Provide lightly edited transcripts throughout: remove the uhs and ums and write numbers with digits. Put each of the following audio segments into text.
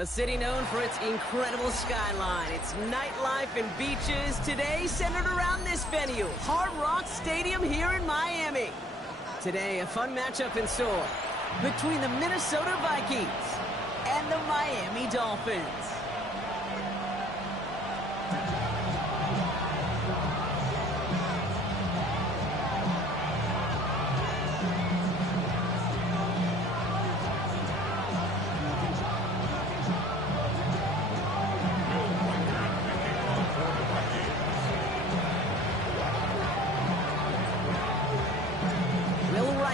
A city known for its incredible skyline, its nightlife and beaches, today centered around this venue, Hard Rock Stadium here in Miami. Today, a fun matchup in store between the Minnesota Vikings and the Miami Dolphins.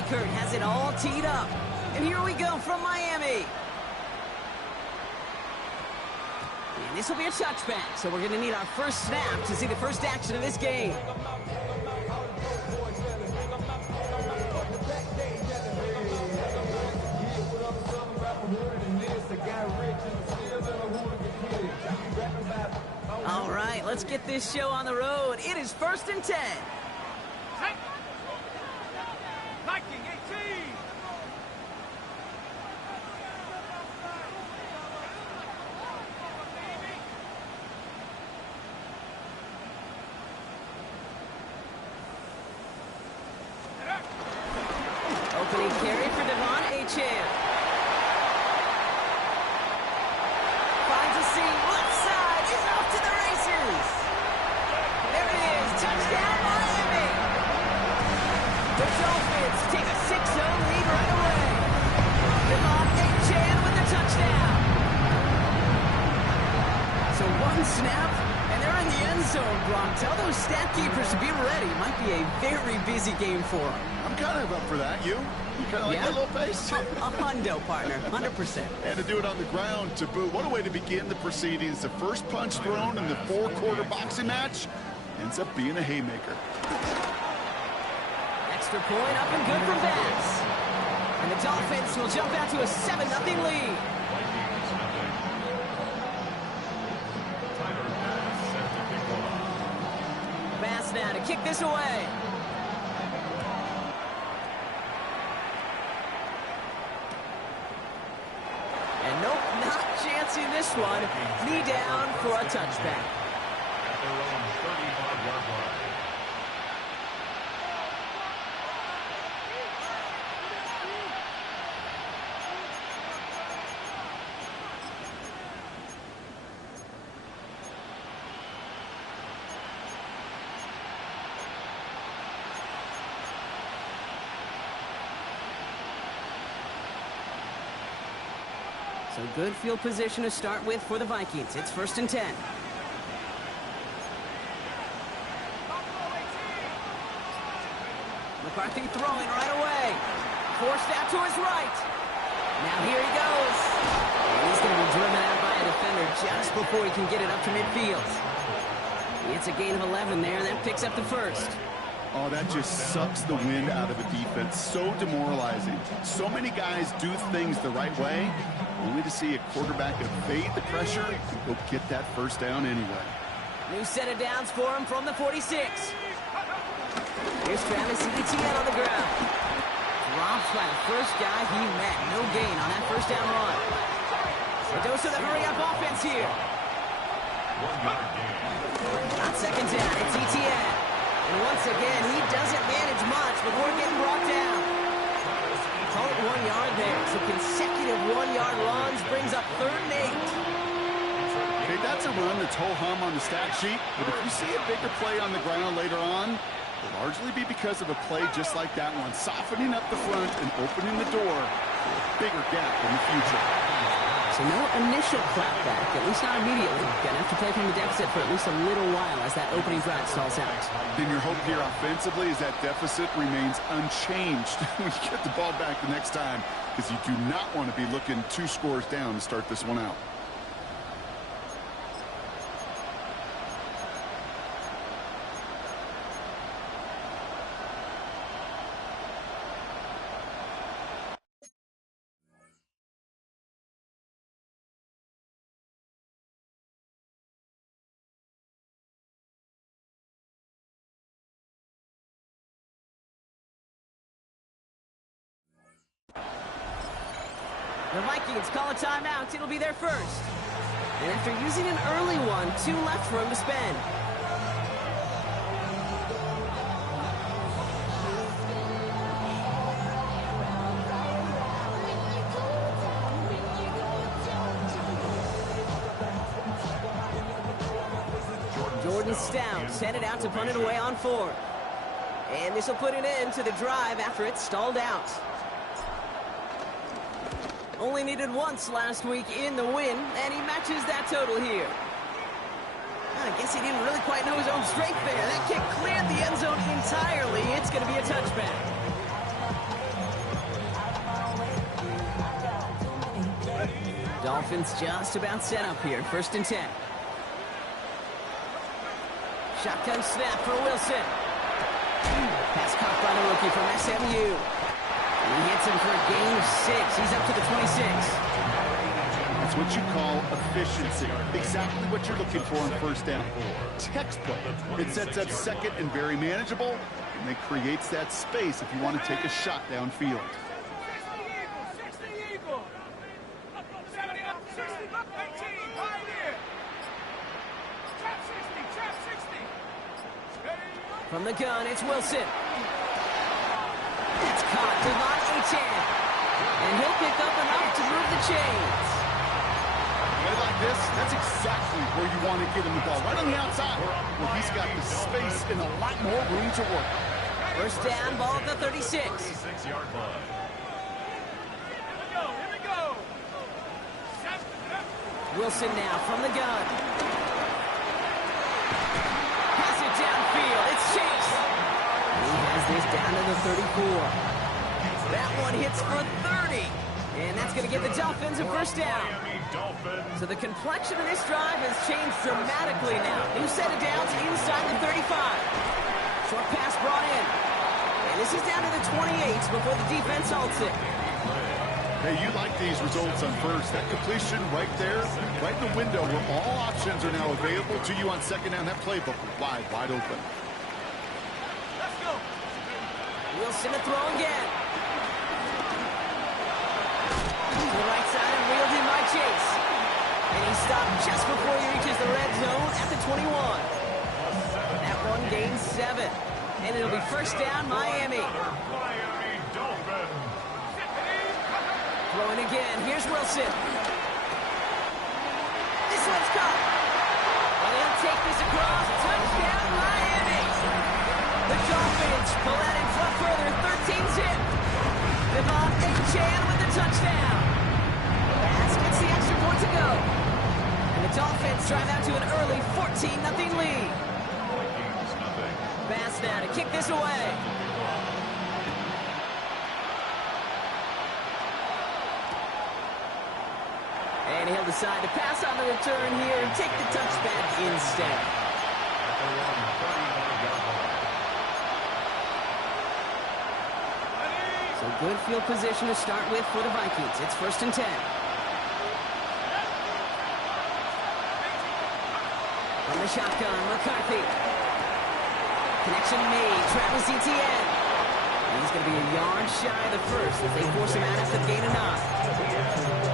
Has it all teed up. And here we go from Miami. And this will be a touchback, so we're going to need our first snap to see the first action of this game. All right, let's get this show on the road. It is 1st and 10. Opening carry for Devon Achane. Finds a seam, left side, is off to the races. There it is, touchdown Miami. The Dolphins take a 6-0 lead right away. Devon Achane with the touchdown. So one snap, and they're in the end zone, Gronk. Tell those stat keepers to be ready. Might be a very busy game for them. I'm kind of up for that. You kind of like that little pace? A hundo, partner, 100%. And to do it on the ground to boot. What a way to begin the proceedings. The first punch thrown in the 4-quarter boxing match ends up being a haymaker. Extra point up and good for Bass. And the Dolphins will jump out to a 7-0 lead. Bass now to kick this away. And nope, not chancing this one. Knee down for a touchback. At their own 35-yard line. So good field position to start with for the Vikings. It's 1st and 10. McCarthy throwing right away. Forced out to his right. Now here he goes. And he's going to be driven out by a defender just before he can get it up to midfield. It's a gain of 11 there, and that picks up the first. Oh, that just sucks the wind out of the defense. So demoralizing. So many guys do things the right way, only to see a quarterback evade the pressure and go get that first down anyway. New set of downs for him from the 46. Here's Travis Etienne on the ground. Drops by the first guy he met. No gain on that first down run. A dose of the hurry-up offense here. 1 yard gain. On 2nd down, it's Etienne. And once again, he doesn't manage much before getting brought down. Call it 1 yard there. So consecutive 1-yard runs brings up 3rd and 8. Okay, that's a run that's ho-hum on the stat sheet, but if you see a bigger play on the ground later on, it'll largely be because of a play just like that one, softening up the front and opening the door for a bigger gap in the future. So no initial clapback, at least not immediately. Gonna have to play from the deficit for at least a little while as that opening drive stalls out. Then your hope here offensively is that deficit remains unchanged when you get the ball back the next time, because you do not want to be looking 2 scores down to start this one out. The Vikings call a timeout. It'll be their first. And after using an early one, 2 left for him to spend. Jordan Stout headed out to punt it away on 4. And this will put an end to the drive after it stalled out. Only needed once last week in the win, and he matches that total here. I guess he didn't really quite know his own strength there. That kick cleared the end zone entirely. It's going to be a touchback. Dolphins just about set up here. 1st and 10. Shotgun snap for Wilson. Pass caught by the rookie from SMU. He hits him for a gain of 6. He's up to the 26. That's what you call efficiency. Exactly what you're looking for on 1st down. Textbook. It sets up 2nd and very manageable, and it creates that space if you want to take a shot downfield. From the gun, it's Wilson. It's caught, Devon Achane. And he'll pick up enough to move the chains. Play like this, that's exactly where you want to get him the ball. Right on the outside, where he's got the space and a lot more room to work. 1st down, ball at the 36. 36-yard line. Here we go. Wilson now from the gun. Pass it downfield. It's Chase. He has this down to the 34. That one hits for 30. And that's going to give the Dolphins a 1st down. So the complexion of this drive has changed dramatically now. New set of downs inside the 35. Short pass brought in. And this is down to the 28 before the defense halts it. Hey, you like these results on 1st. That completion right there, right in the window where all options are now available to you on 2nd down. That playbook wide open. Let's go. Wilson to throw again. To the right side and reeled in by Chase. And he stopped just before he reaches the red zone at the 21. That one gains 7. And it'll be 1st down, Miami. Miami Dolphins. Throwing again. Here's Wilson. This one's caught. And he'll take this across. Touchdown, Miami. The Dolphins pull that in front further. 13's hit. Devon Achane with the touchdown. Bass gets the extra point to go. And the Dolphins drive out to an early 14-0 lead. Bass now to kick this away. And he'll decide to pass on the return here and take the touchback instead. So good field position to start with for the Vikings. It's 1st and 10. From the shotgun, McCarthy. Connection made. Travis Etienne. He's going to be a yard shy of the 1st if they force him out after the gain of 9.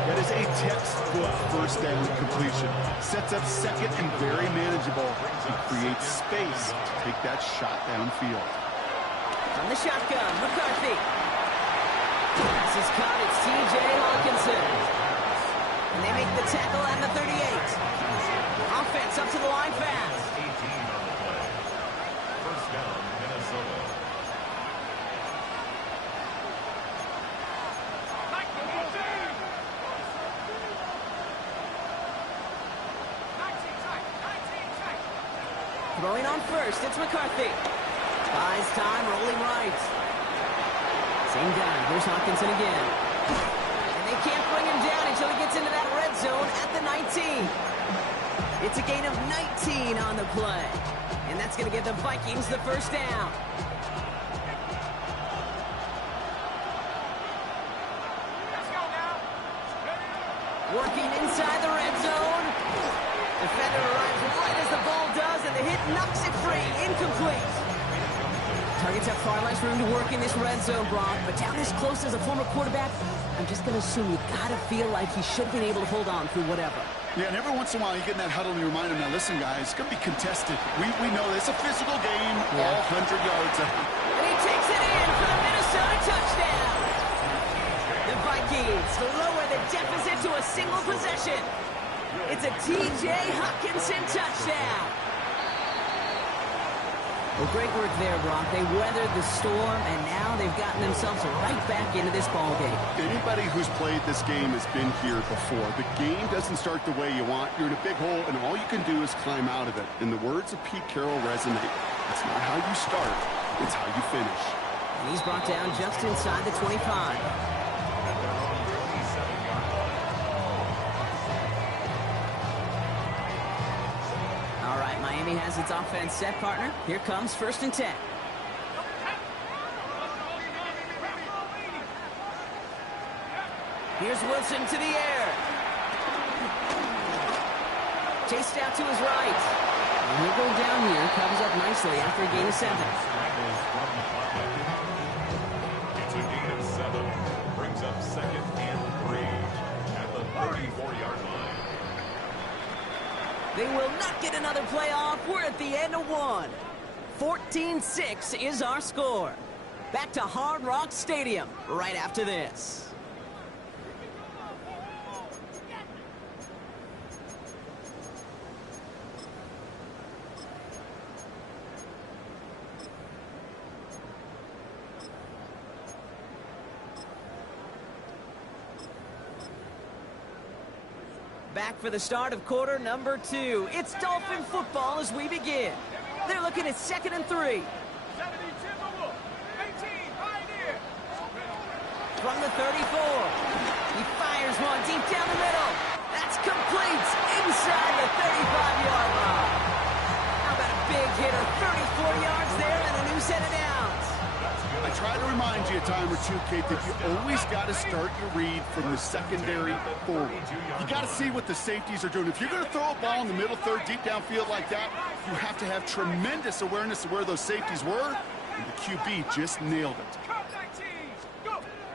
That is a textbook 1st down completion. Sets up 2nd and very manageable. It creates space to take that shot downfield. From the shotgun, McCarthy. Pass is caught. It's T.J. Hawkinson. And they make the tackle at the 38. Offense up to the line fast. 18 on the play. 1st down, Minnesota. Throwing on 1st, it's McCarthy. Buys time, rolling right. Same guy, here's Hawkinson again. And they can't bring him down until he gets into that red zone at the 19. It's a gain of 19 on the play. And that's going to give the Vikings the 1st down. Working inside the red zone. Defender arrives right as the ball does, and the hit knocks it free. Incomplete. Targets have far less room to work in this red zone, Brock, but down this close as a former quarterback, I'm just going to assume you got to feel like he should have been able to hold on through whatever. Yeah, and every once in a while you get in that huddle and you remind him, now listen, guys, it's going to be contested. We know it's a physical game, all 100 yards out. And he takes it in for the Minnesota touchdown. The Vikings lower the deficit to a single possession. It's a T.J. Hockenson touchdown. Well, great work there, Brock. They weathered the storm, and now they've gotten themselves right back into this ball game. Anybody who's played this game has been here before. The game doesn't start the way you want. You're in a big hole, and all you can do is climb out of it. And the words of Pete Carroll resonate. It's not how you start, it's how you finish. And he's brought down just inside the 25. All right, Miami has its offense set, partner. Here comes 1st and 10. Here's Wilson to the air. Chased out to his right. And he'll go down here, comes up nicely after a gain of 7. It's a gain of 7. Brings up 2nd and 3 at the 34-yard line. They will not get another play off. We're at the end of 1. 14-6 is our score. Back to Hard Rock Stadium right after this. Back for the start of quarter number 2. It's Dolphin football as we begin. They're looking at 2nd and 3. From the 34. He fires one deep down the middle. That's complete inside the 35-yard line. How about a big hitter, 34 yards there and a new set of downs. I try to remind you a time or two, Kate, that you always got to start your read from the secondary forward. You got to see what the safeties are doing. If you're going to throw a ball in the middle third, deep downfield like that, you have to have tremendous awareness of where those safeties were, and the QB just nailed it.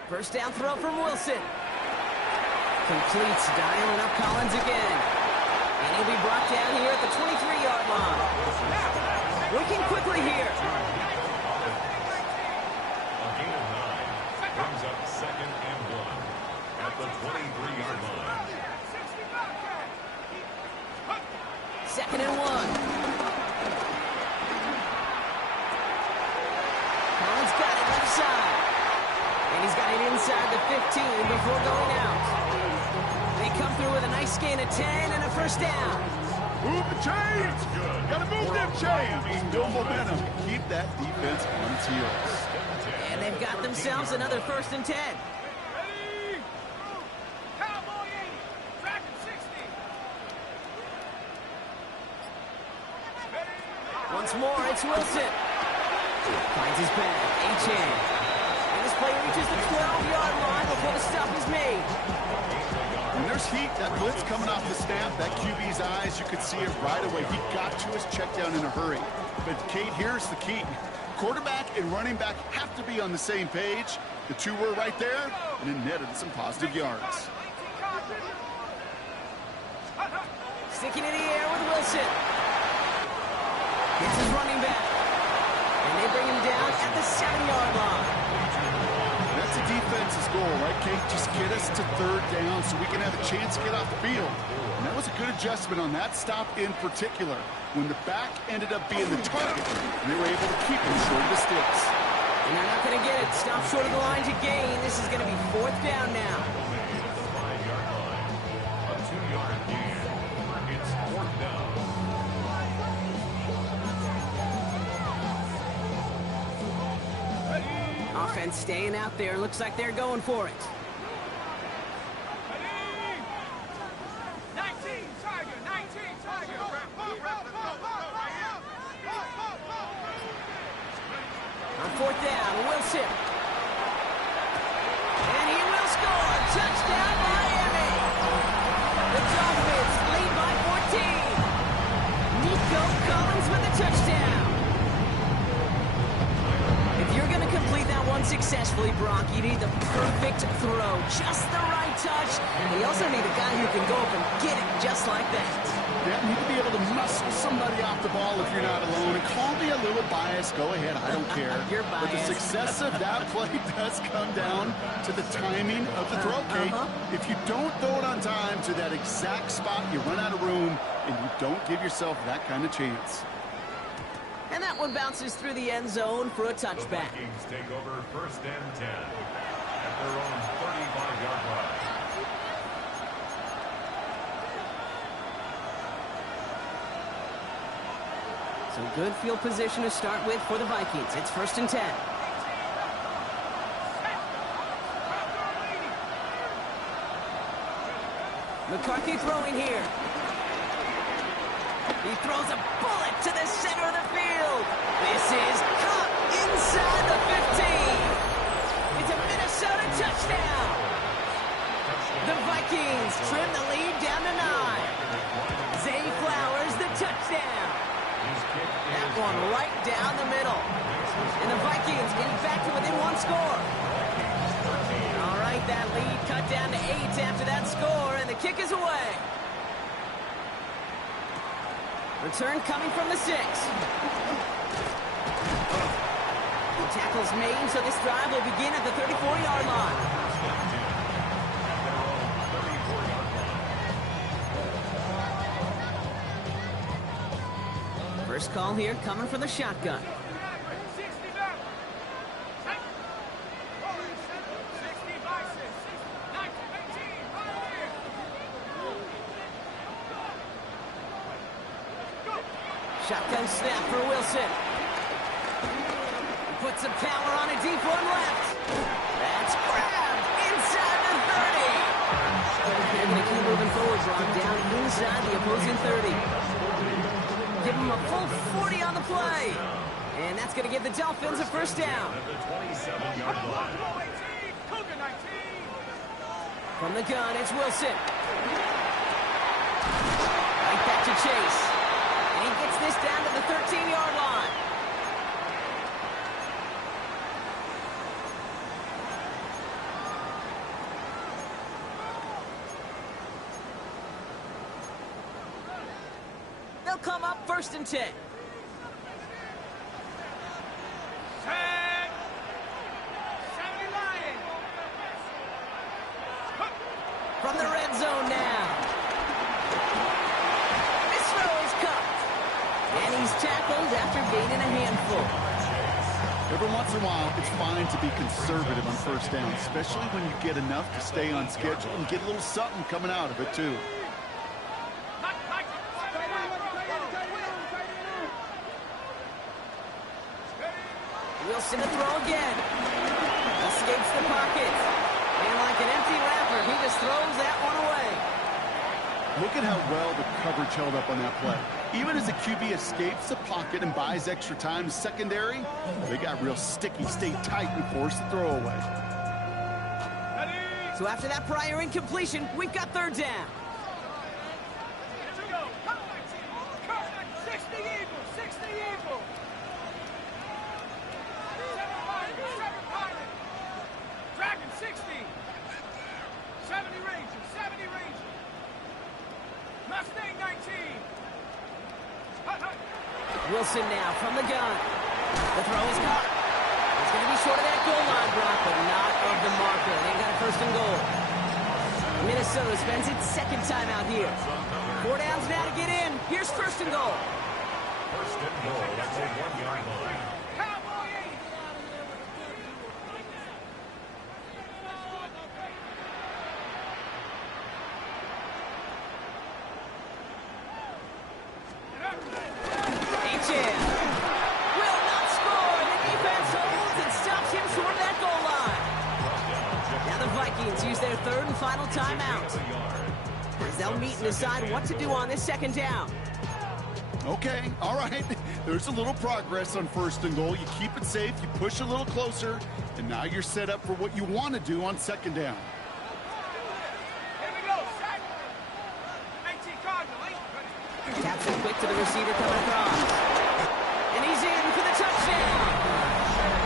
First down throw from Wilson. Completes, dialing up Collins again. And he'll be brought down here at the 23-yard line. Working quickly here. A gain of 9 brings up 2nd and 1 at the 23-yard line. 2nd and 1. Collins got it left side. And he's got it inside the 15 before going out. They come through with a nice gain of 10 and a first down. Move the chains! Got to move them chains! Still momentum. Keep that defense on its heels. And they've got themselves another 1st and 10. Once more, it's Wilson. Finds his back. A-chain. And this play reaches the 12-yard line before the stop is made. When there's heat, that blitz coming off the snap, that QB's eyes, you could see it right away. He got to his check down in a hurry. But, Kate, here's the key. Quarterback and running back have to be on the same page. The two were right there, and it netted some positive yards. Sticking in the air with Wilson. Gets his running back. And they bring him down at the 7-yard line. That's a defense's goal, right, Kate? Just get us to 3rd down so we can have a chance to get off the field. And that was a good adjustment on that stop in particular, when the back ended up being the target, and they were able to keep him short of the sticks. And they're not going to get it. Stop short of the line to gain. This is going to be 4th down now. At the 5-yard line. A 2-yard gain. It's 4th down. Offense staying out there. Looks like they're going for it. 19 Tiger. On 4th down, Wilson. And he will score. Touchdown, Miami. The Dolphins lead by 14. Nico Collins with the touchdown. successfully, Brock, you need the perfect throw, just the right touch, and you also need a guy who can go up and get it just like that. Yeah, you need to be able to muscle somebody off the ball if you're not alone. And call me a little biased. Go ahead. I don't care. You're But the biased. success of that play does come down to the timing of the throw, Kate. If you don't throw it on time to that exact spot, you run out of room, and you don't give yourself that kind of chance. And that one bounces through the end zone for a The touchback. Vikings take over 1st and 10 at their own 35-yard line. So good field position to start with for the Vikings. It's 1st and 10. McCarthy throwing here. He throws a bullet to the center of the field. This is caught inside the 15. It's a Minnesota touchdown. The Vikings trim the lead down to 9. Zay Flowers, the touchdown. That one right down the middle. And the Vikings getting back to within 1 score. All right, that lead cut down to 8 after that score, and the kick is away. Return coming from the 6. The tackle's made, so this drive will begin at the 34-yard line. First call here coming from the shotgun. 60 back. 60 by 6. 19, 18, right here. Shotgun snap for Wilson. Puts some power on a deep one left. That's grabbed inside the 30. They're going to keep moving forward, Brock, down inside the opposing 30. Give him a full 40 on the play. And that's going to give the Dolphins a first down. At the 27-yard line. Cougar 19. From the gun, it's Wilson. Right back to Chase. And he gets this down to the 13-yard line. They'll come up 1st and 10. Set. 70 Lions. From the red zone now. This throw is cuffed. And he's tackled after gaining a handful. Every once in a while, it's fine to be conservative on first down, especially when you get enough to stay on schedule and get a little something coming out of it, too. Wilson to throw again. Escapes the pocket. And like an empty wrapper, he just throws that one away. Look at how well the coverage held up on that play. Even as the QB escapes the pocket and buys extra time in secondary, they got real sticky, stayed tight, and forced the throw away. So after that prior incompletion, we've got 3rd down. Here we go. 60 Eagles. 60 Eagles. 7 Pilot. Dragon 60. 70 Rangers. 70 Rangers. Mustang 19. Wilson now from the gun. The throw is caught. It's going to be short of that goal line, Brock, but not of the marker. They've got a 1st and goal. Minnesota spends its 2nd time out here. 4 downs now to get in. Here's 1st and goal. 1st and goal at the 1-yard line. Cowboy 80. H.M. will not score. The defense holds and stops him short of that goal line. Now the Vikings use their 3rd and final timeout, as they'll meet and decide what to do on this 2nd down. Okay, all right. There's a little progress on 1st and goal. You keep it safe, you push a little closer, and now you're set up for what you want to do on 2nd down. Here we go. Set. 19 Cardinal. 8. Taps it quick to the receiver coming across. And he's in for the touchdown.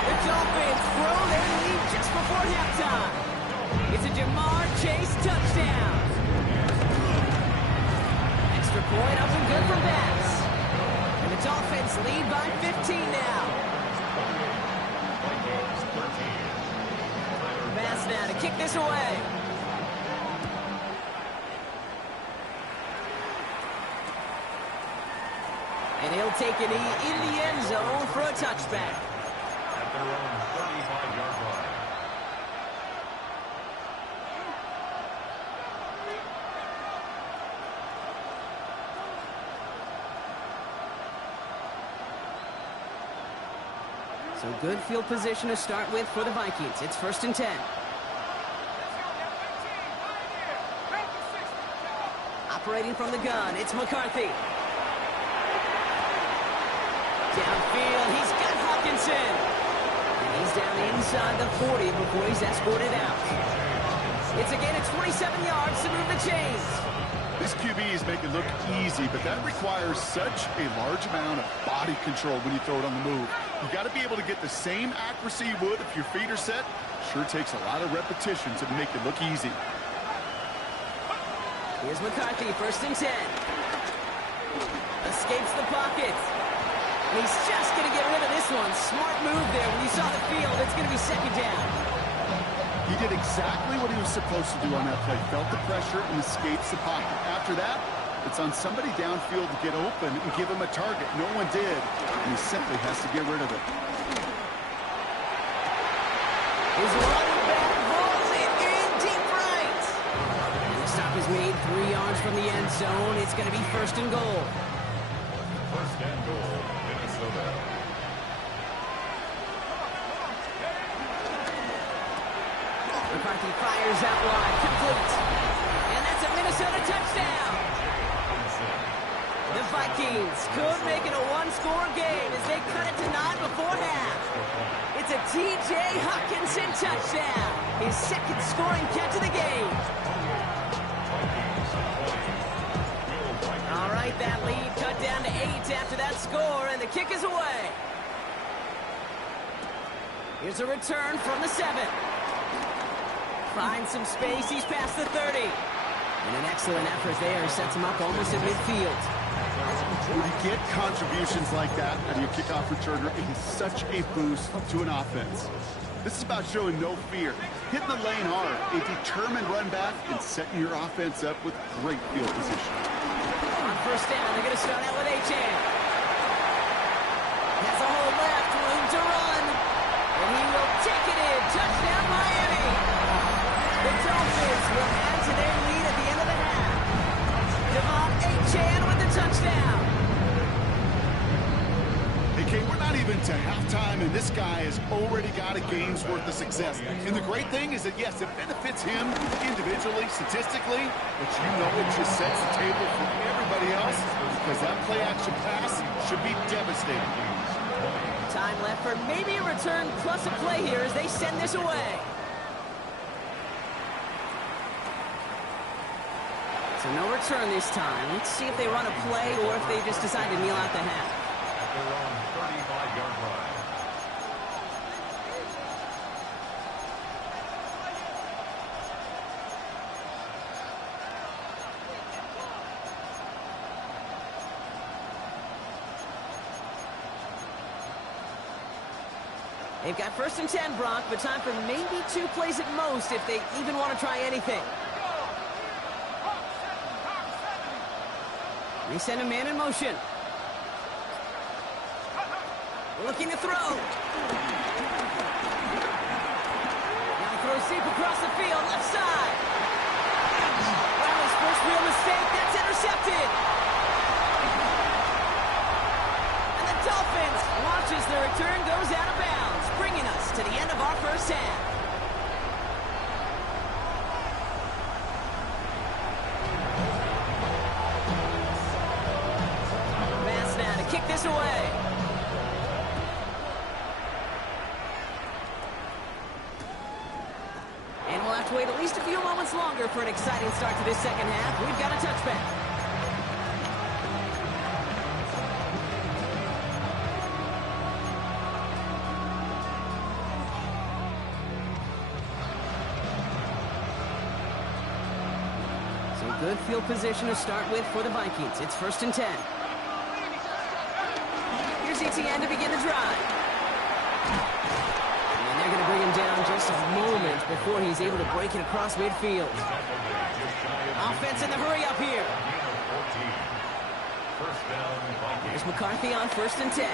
The Dolphins throw their lead just before halftime. It's a Jamar Chase touchdown. Extra point up and good for Bass. And the Dolphins lead by 15 now. Bass now to kick this away. And he'll take a knee in the end zone for a touchback. At their own 35-yard line. So good field position to start with for the Vikings. It's 1st and 10. Operating from the gun, it's McCarthy. Downfield, he's got Hawkinson. And he's down inside the 40 before he's escorted out. It's a gain of 27 yards to move the chains. This QBs make it look easy, but that requires such a large amount of body control when you throw it on the move. You got to be able to get the same accuracy you would if your feet are set. Sure takes a lot of repetitions to make it look easy. Here's McCarthy, 1st and 10. Escapes the pocket. And he's just going to get rid of this one. Smart move there. When you saw the field, it's going to be 2nd down. He did exactly what he was supposed to do on that play. Felt the pressure and escapes the pocket. After that, it's on somebody downfield to get open and give him a target. No one did, and he simply has to get rid of it. His running back rolls it in deep right. And the stop is made 3 yards from the end zone. It's going to be 1st and goal. 1st and goal, Minnesota. McCarthy fires out wide, complete. And that's a Minnesota touchdown. The Vikings could make it a one-score game as they cut it to 9 before half. It's a T.J. Hawkinson touchdown, his 2nd scoring catch of the game. All right, that lead cut down to 8 after that score, and the kick is away. Here's a return from the 7. Finds some space, he's past the 30. And an excellent effort there sets him up almost at midfield. When you get contributions like that out of your kickoff returner, it is such a boost to an offense. This is about showing no fear, hitting the lane hard, a determined run back, and setting your offense up with great field position. On 1st down, they're going to start out with Achane. Has a hole left, room to run. And he will take it in. Touchdown, Miami. The Dolphins will add to their lead at the end of the half. Devon Achane with the touchdown. Okay, we're not even to halftime, and this guy has already got a game's worth of success. And the great thing is that, yes, it benefits him individually, statistically, but you know it just sets the table for everybody else because that play-action pass should be devastating. Time left for maybe a return plus a play here as they send this away. So no return this time. Let's see if they run a play or if they just decide to kneel out the half. At their own 35-yard line. They've got 1st and 10, Brock, but time for maybe 2 plays at most if they even want to try anything. They send a man in motion. Looking to throw. Now throws deep across the field, left side. Riley's first real mistake, that's intercepted. And the Dolphins launches the return, goes out of bounds, bringing us to the end of our 1st half. Bass now to kick this away. And we'll have to wait at least a few moments longer for an exciting start to this 2nd half. We've got a touchback. good field position to start with for the Vikings. It's 1st and 10. Here's Etienne to begin the drive. And they're going to bring him down just a moment before he's able to break it across midfield. Offense in the hurry up here. Here's McCarthy on 1st and 10.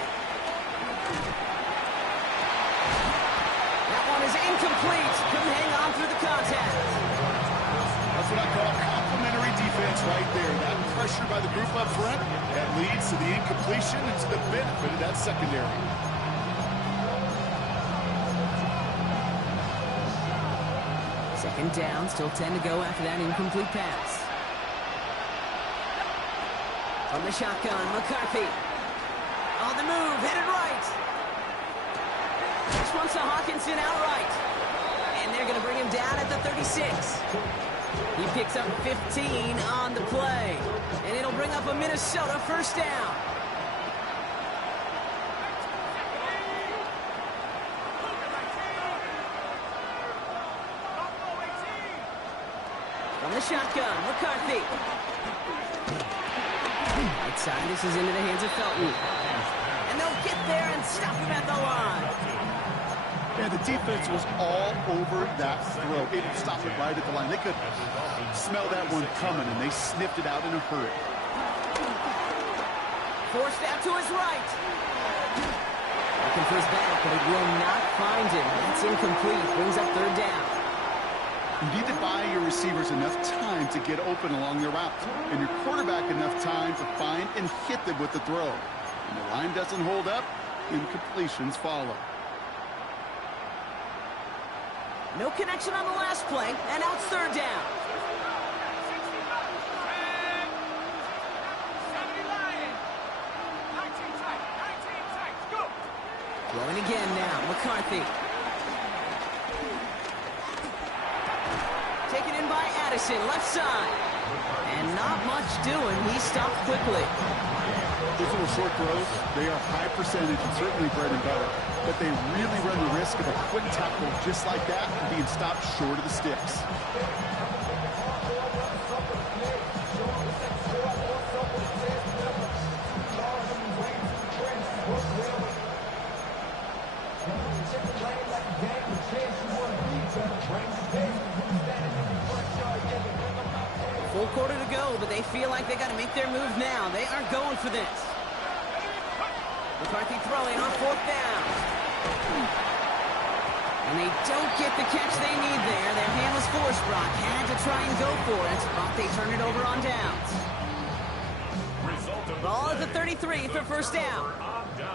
That one is incomplete. Couldn't hang on through the contact. That's what I call complimentary defense right there. That pressure by the group up front, that leads to the incompletion and to the benefit of that secondary. Second down, still 10 to go after that incomplete pass. From the shotgun, McCarthy. On the move, headed right. This one's to Hawkinson outright. And they're going to bring him down at the 36. He picks up 15 on the play. And it'll bring up a Minnesota first down. From the shotgun, McCarthy. Right side, this is into the hands of Felton. And they'll get there and stop him at the line. And the defense was all over that throw. It would stop it right at the line. They could smell that one coming, and they sniffed it out in a hurry. Forced out to his right. Looking for his back, but he will not find him. That's incomplete. Brings up 3rd down. You need to buy your receivers enough time to get open along their route, and your quarterback enough time to find and hit them with the throw. When the line doesn't hold up, incompletions follow. No connection on the last play, and now it's 3rd down. Throwing again now, McCarthy. Taken in by Addison, left side. And not much doing. He stopped quickly. Those little short throws, they are high percentage and certainly bread and butter. But they really run the risk of a quick tackle just like that and being stopped short of the sticks. Full quarter to go, but they feel like they got to make their move now. They aren't going for this. McCarthy throwing on 4th down. And they don't get the catch they need there. Their hand was forced. Brock had to try and go for it, but they turn it over on downs. Ball at the 33 for 1st down. Go!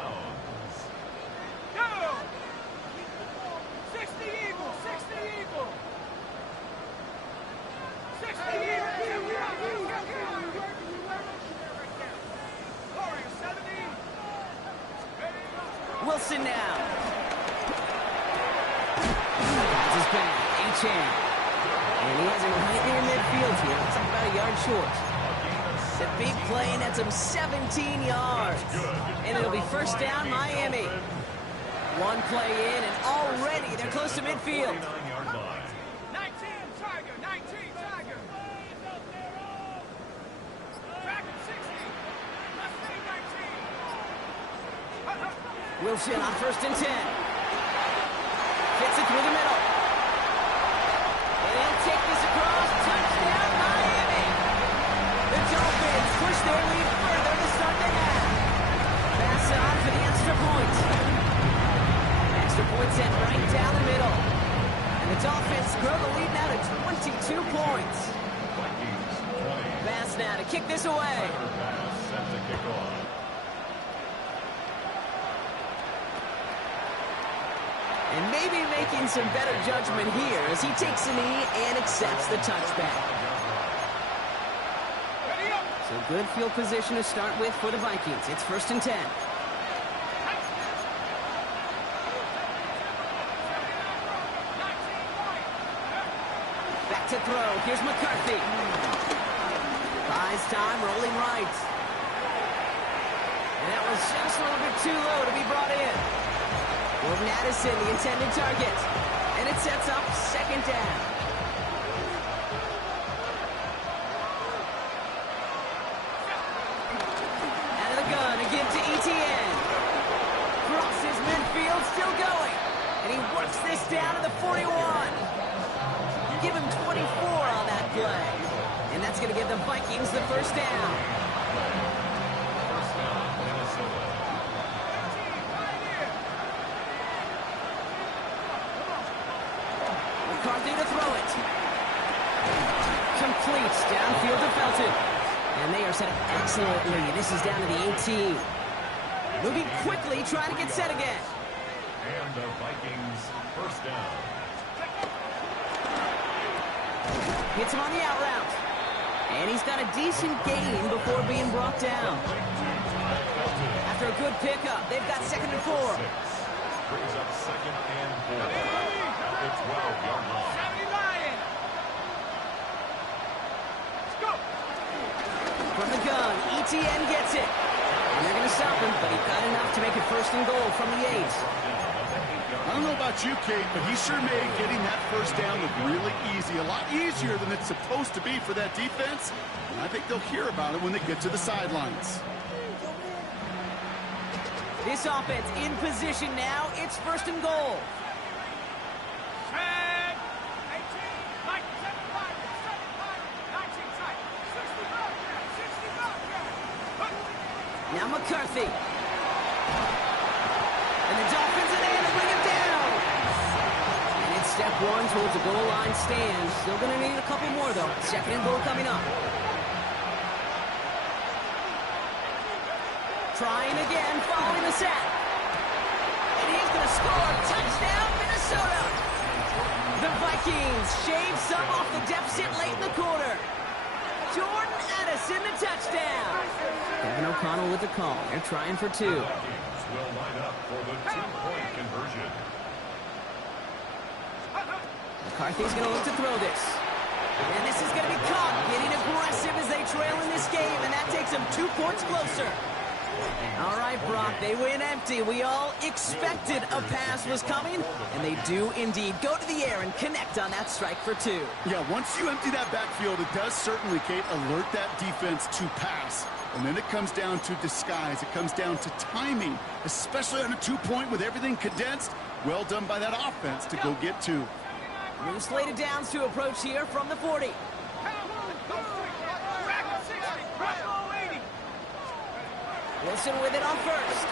60 Eagles! 60 Eagles! 60 Eagles! Wilson now. That's his back. Etienne. And he has it right near midfield here. Looks like about a yard short. The big play, and that's him 17 yards. And it'll be 1st down, Miami. One play in, and already they're close to midfield. 19 Tiger! 19 Tiger! Back at 60! Let's say 19! Wilson on 1st and 10. Gets it through the middle. And he'll take this across. Touchdown, Miami. The Dolphins push their lead further to start the half. Pass on for the extra point. Extra point sent right down the middle. And the Dolphins grow the lead now to 22 points. Pass now to kick this away. And maybe making some better judgment here as he takes a knee and accepts the touchback. So good field position to start with for the Vikings. It's 1st and 10. Back to throw. Here's McCarthy. Buys time, rolling right. And that was just a little bit too low to be brought in. Jordan Addison, the intended target. And it sets up 2nd down. down to the 41. Give him 24 on that play. And that's going to give the Vikings the first down. First down, Minnesota. McCarthy to throw it. Complete downfield to Felton. And they are set up excellently. This is down to the 18. Moving quickly, trying to get set again. And the Vikings first down. Hits him on the out route. And he's got a decent gain before being brought down. After a good pickup, they've got 2nd and 4. Brings up 2nd and 4. At the 12-yard line. 70 Lion. Let's go. From the gun, ETN gets it. And they're going to stop him, but he got enough to make it 1st and goal from the 8. I don't know about you, Kate, but he sure made getting that first down look really easy. A lot easier than it's supposed to be for that defense. And I think they'll hear about it when they get to the sidelines. This offense in position now. It's 1st and goal. Set. 18. Mike, 75. 19 tight. 65. Now McCarthy. And the Dolphins are there to bring him down. And it's step 1 towards the goal line stand. Still going to need a couple more, though. 2nd and goal coming up. Trying again, following the sack. And he's going to score. Touchdown, Minnesota. The Vikings shave some off the deficit late in the quarter. Jordan Addison, the touchdown. Kevin O'Connell with the call. They're trying for 2. Vikings will line up for the 2-point conversion. McCarthy's going to look to throw this. And this is going to be caught. Getting aggressive as they trail in this game, and that takes them 2 points closer. All right, Brock, they win empty. We all expected a pass was coming, and they do indeed go to the air and connect on that strike for 2. Yeah, once you empty that backfield, it does certainly, Kate, alert that defense to pass. And then it comes down to disguise. It comes down to timing, especially on a 2-point with everything condensed. Well done by that offense to go get 2. New slated downs to approach here from the 40. Wilson with it on 1st.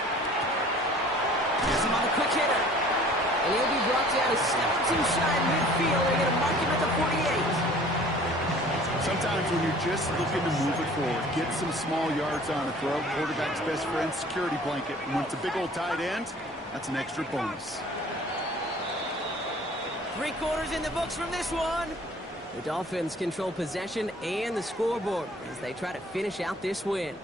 Gets him on the quick hitter. And he'll be brought down a step or 2 shy midfield. They're going to mark him at the 48. Sometimes when you're just looking to move it forward, get some small yards on a throw, quarterback's best friend, security blanket. And when it's a big old tight end, that's an extra bonus. 3 quarters in the books from this one. The Dolphins control possession and the scoreboard as they try to finish out this win.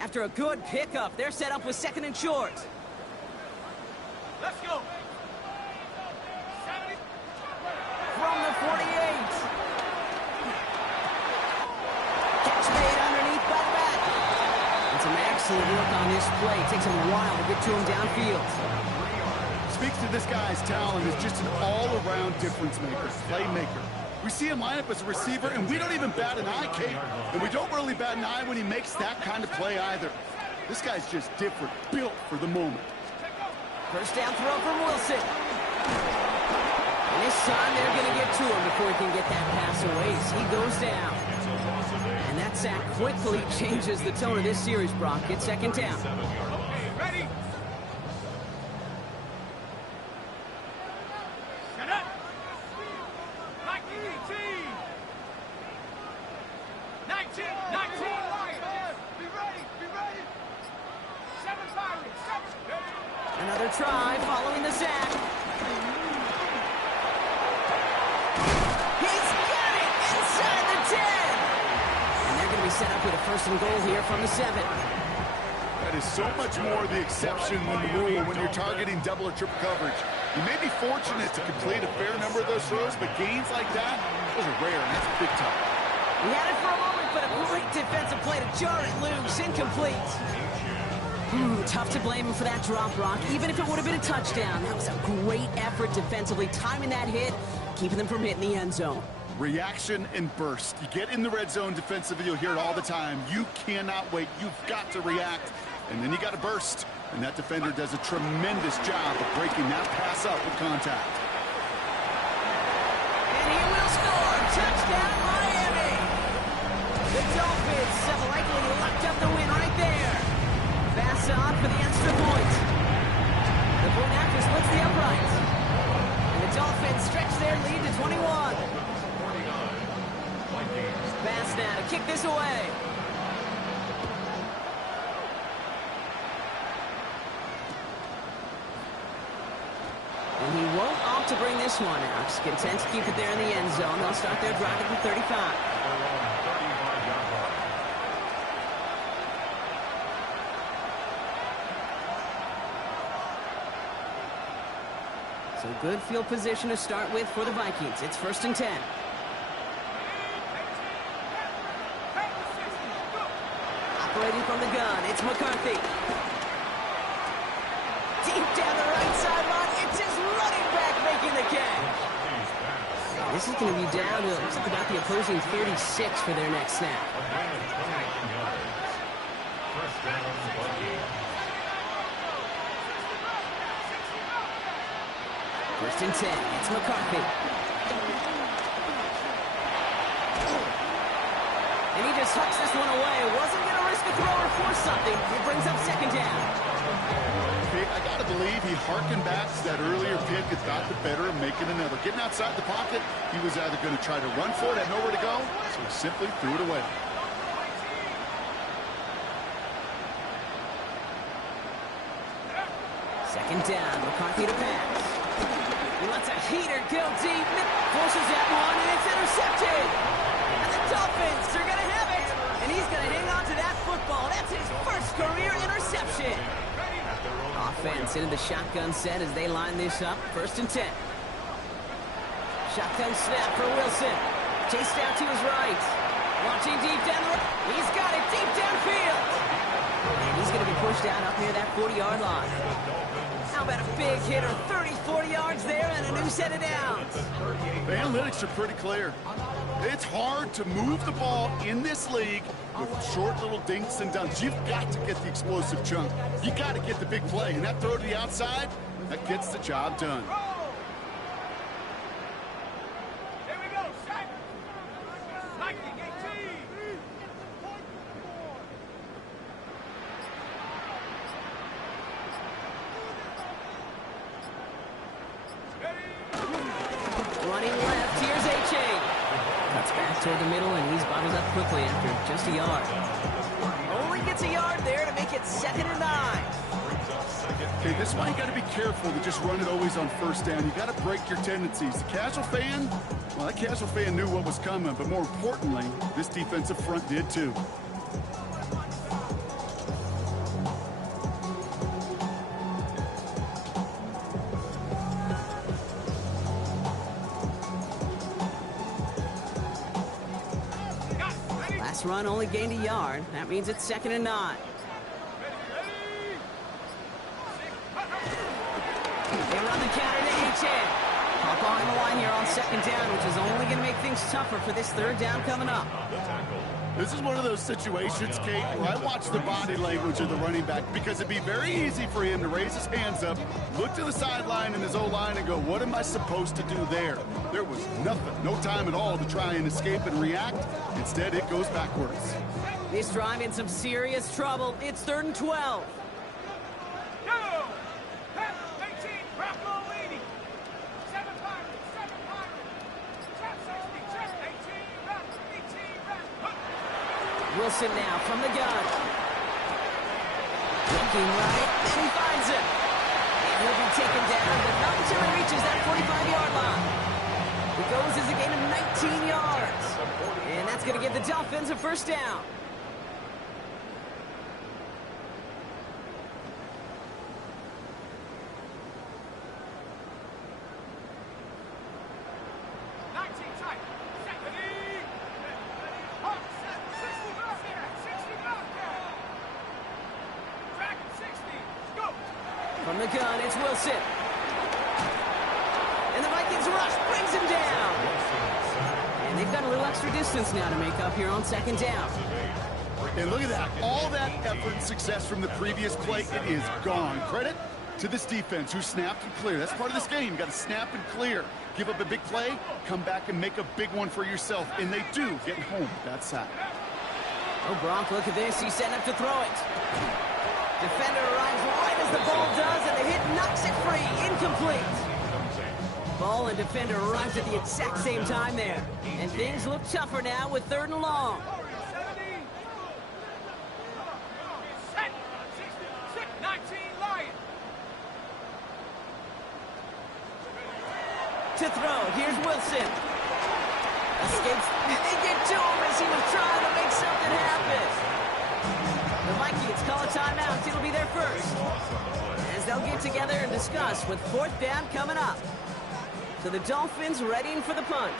After a good pickup, they're set up with 2nd and short. Let's go. 70. From the 48. Catch made underneath by the back. And some excellent work on this play. It takes him a while to get to him downfield. Speaks to this guy's talent as just an all-around difference maker, playmaker. We see him line up as a receiver, and we don't even bat an eye, Kate. And we don't really bat an eye when he makes that kind of play either. This guy's just different, built for the moment. First down throw from Wilson. And this time they're going to get to him before he can get that pass away. So he goes down. And that sack quickly changes the tone of this series, Brock. It's 2nd down. Okay, ready. Set up. 19. 19. Be ready. 7 Pirates. 7. Another try following the sack. He's got it inside the 10. And they're going to be set up with a 1st and goal here from the 7. That is so much more the exception than the rule when you're targeting double or triple coverage. You may be fortunate to complete a fair number of those throws, but gains like that, those are rare, and that's big time. He had it for a moment, but a great defensive play to jar it loose. Incomplete. Tough to blame him for that drop, Rock. Even if it would have been a touchdown, that was a great effort defensively, timing that hit, keeping them from hitting the end zone. Reaction and burst. You get in the red zone defensively, you'll hear it all the time. You cannot wait. You've got to react, and then you got to burst. And that defender does a tremendous job of breaking that pass up with contact. And he will score. Touchdown, Miami. The Dolphins have likely locked up the win right there. Pass on for the extra point. The point after splits the uprights. And the Dolphins stretch their lead to 21. Pass now to kick this away. And he won't opt to bring this one out. Just content to keep it there in the end zone. They'll start their drive at the 35. So good field position to start with for the Vikings. It's 1st and 10. Operating from the gun, it's McCarthy. Deep down the right sideline, it's his running back making the catch. This is going to be down to looks like about the opposing 36 for their next snap. First and 10, it's McCarthy. And he just tucks this one away. Wasn't going to risk a throw or force something. It brings up 2nd down. Okay, I got to believe he harkened back to that earlier pick and thought the better of making another. Getting outside the pocket, he was either going to try to run for it, had nowhere to go, so he simply threw it away. Second down, McCarthy to pass. He lets a heater go deep, forces that one, and it's intercepted. And the Dolphins are going to have it, and he's going to hang on to that football. That's his first career interception. Offense into the shotgun set as they line this up. 1st and 10. Shotgun snap for Wilson. Chased out to his right. Launching deep down the road. He's got it deep downfield. And he's going to be pushed out up near that 40-yard line. How about a big hitter, 30, 40 yards there, and a new set of downs. The analytics are pretty clear. It's hard to move the ball in this league with short little dinks and dunks. You've got to get the explosive chunk. You got to get the big play, and that throw to the outside, that gets the job done. Here we go, set. Lightning 18. Running left, here's A-Chain. Cuts back toward the middle, and he's bottled up quickly after just a yard. Only gets a yard there to make it 2nd and 9. Okay, this is why you got to be careful to just run it always on 1st down. You got to break your tendencies. The casual fan, well, that casual fan knew what was coming, but more importantly, this defensive front did too. Last run only gained a yard. That means it's 2nd and 9. They run the counter to A-Chain. Pop on the line here on 2nd down, which is only going to make things tougher for this 3rd down coming up. This is one of those situations, Kate, where I watch the body language of the running back because it'd be very easy for him to raise his hands up, look to the sideline and his O-line and go, what am I supposed to do there? There was nothing, no time at all to try and escape and react. Instead, it goes backwards. This drive in some serious trouble. It's 3rd and 12. Go! Pass 18, Bravo leading. 7 Pirates, 7 Pirates. Trap 60, trap 18, run, 18, run. Wilson now from the gun. Looking right, and he finds him. And he'll be taken down, but not until he reaches that 45-yard line. It goes as a gain of 19 yards. And that's going to give the Dolphins a 1st down. From the gun, it's Wilson. And the Vikings rush brings him down. And they've got a little extra distance now to make up here on second down. And look at that. All that effort and success from the previous play, it is gone. Credit to this defense who snapped and cleared. That's part of this game. You got to snap and clear. Give up a big play, come back and make a big one for yourself. And they do get home with that sack. Oh, Gronk, look at this. He's setting up to throw it. Defender arrives right as the ball does, and the hit knocks it free. Incomplete. Ball and defender arrives at the exact same time there. And things look tougher now with 3rd and long. Set. 19 Lions. To throw, here's Wilson. Escapes, and they get to him as he was trying to make something happen. The Vikings call a timeout. It'll be their first. As they'll get together and discuss with 4th down coming up. So the Dolphins readying for the punt.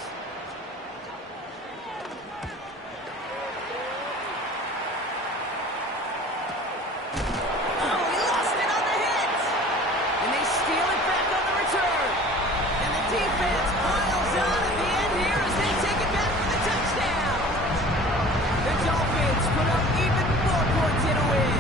Oh, he lost it on the hit! And they steal it back on the return. And the defense piles on at the end here as they take it back for the touchdown. The Dolphins put up even more points in a win.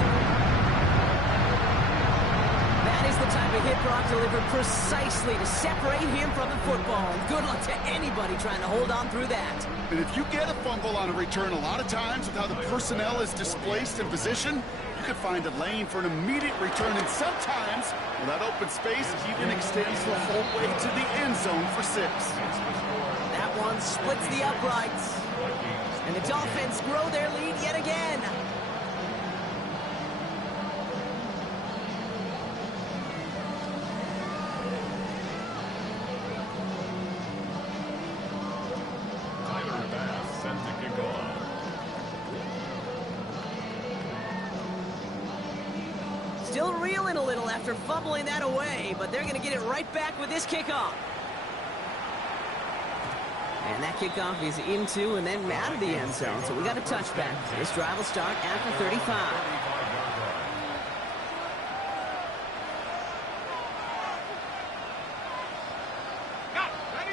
That is the type of hit Brock delivered precisely to separate him from the football. Good luck to anybody trying to hold on through that. And if you get a fumble on a return, a lot of times with how the personnel is displaced in position, you could find a lane for an immediate return. And sometimes, well, that open space even extends the whole way to the end zone for 6. That one splits the uprights. And the Dolphins grow their lead yet again. Still reeling a little after fumbling that away, but they're going to get it right back with this kickoff. And that kickoff is into and then out of the end zone, so we got a touchback. This drive will start after 35.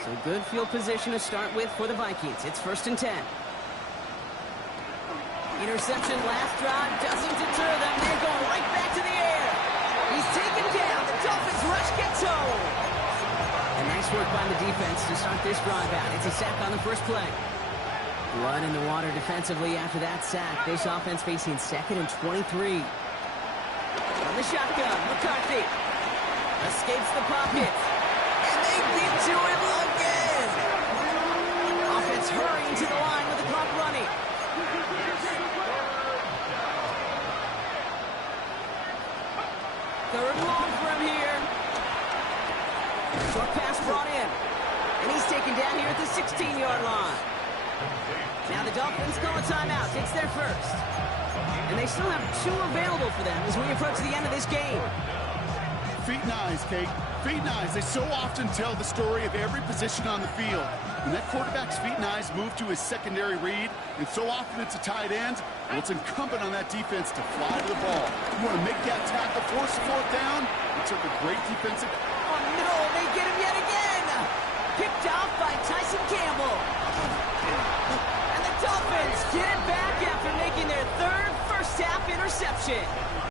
So good field position to start with for the Vikings. It's 1st and 10. Interception last drive doesn't deter them. They're going right back to the air. He's taken down. The Dolphins rush gets home. And nice work by the defense to start this drive out. It's a sack on the first play. Blood in the water defensively after that sack. This offense facing 2nd and 23. On the shotgun, McCarthy escapes the pocket. And they get to him again. Offense hurrying to the line with the clock running. 3rd and long for him here. Short pass brought in. And he's taken down here at the 16-yard line. Now the Dolphins call a timeout. It's their first. And they still have 2 available for them as we approach the end of this game. Feet and eyes, Kate. Feet and eyes. They so often tell the story of every position on the field. When that quarterback's feet and eyes move to his secondary read, and so often it's a tight end, well, it's incumbent on that defense to fly to the ball. You want to make that tackle, force 4th down. It took a great defensive... Oh, no, they get him yet again. Picked off by Tyson Campbell. And the Dolphins get it back after making their 3rd first-half interception.